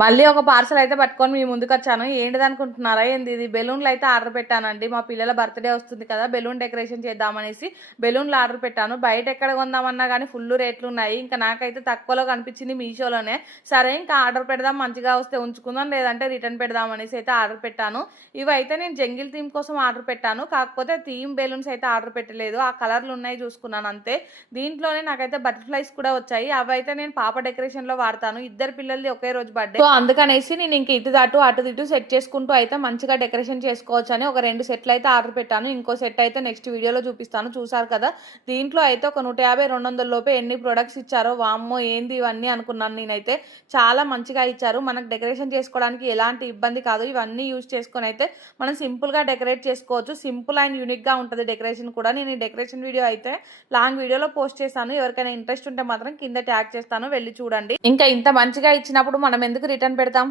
మళ్ళీ ఒక పార్సల్ అయితే పట్టుకొని మీ ముందుకు వచ్చాను. ఏంటిది అనుకుంటున్నారా? ఏంది ఇది? బెలూన్లు అయితే ఆర్డర్ పెట్టానండి. మా పిల్లల బర్త్డే వస్తుంది కదా బెలూన్ డెకరేషన్ చేద్దామనేసి బెలూన్లు ఆర్డర్ పెట్టాను. బయట ఎక్కడ కొందామన్నా కానీ ఫుల్ రేట్లు ఉన్నాయి. ఇంకా నాకైతే తక్కువలో కనిపించింది మీషోలోనే. సరే ఇంకా ఆర్డర్ పెడదాం మంచిగా వస్తే ఉంచుకుందాం లేదంటే రిటర్న్ పెడదాం అనేసి అయితే ఆర్డర్ పెట్టాను. ఇవి అయితే నేను జంగిల్ థీమ్ కోసం ఆర్డర్ పెట్టాను. కాకపోతే థీమ్ బెలూన్స్ అయితే ఆర్డర్ పెట్టలేదు. ఆ కలర్లు ఉన్నాయి చూసుకున్నాను అంతే. దీంట్లోనే నాకైతే బటర్ఫ్లైస్ కూడా వచ్చాయి. అవి అయితే నేను పాప డెకరేషన్లో వాడతాను. ఇద్దరు పిల్లలది ఒకే రోజు బర్త్డే. అందుకనేసి నేను ఇంక ఇటు దాటు అటు ఇటు సెట్ చేసుకుంటూ అయితే మంచిగా డెకరేషన్ చేసుకోవచ్చు అని ఒక రెండు సెట్లు అయితే ఆర్డర్ పెట్టాను. ఇంకో సెట్ అయితే నెక్స్ట్ వీడియోలో చూపిస్తాను. చూసారు కదా? దీంట్లో అయితే ఒక నూట యాభై రెండు వందల లోపే ఎన్ని ప్రొడక్ట్స్ ఇచ్చారో వామ్మో ఏంది ఇవన్నీ అనుకున్నాను నేనైతే. చాలా మంచిగా ఇచ్చారు. మనకు డెకరేషన్ చేసుకోవడానికి ఎలాంటి ఇబ్బంది కాదు. ఇవన్నీ యూజ్ చేసుకొని అయితే మనం సింపుల్గా డెకరేట్ చేసుకోవచ్చు. సింపుల్ అండ్ యూనిక్గా ఉంటుంది డెకరేషన్ కూడా. నేను ఈ డెకరేషన్ వీడియో అయితే లాంగ్ వీడియోలో పోస్ట్ చేస్తాను ఎవరికైనా ఇంట్రెస్ట్ ఉంటే మాత్రం కింద ట్యాగ్ చేస్తాను. వెళ్ళి చూడండి. ఇంకా ఇంత మంచిగా ఇచ్చినప్పుడు మనం ఎందుకు రిటర్న్ పెడతాం.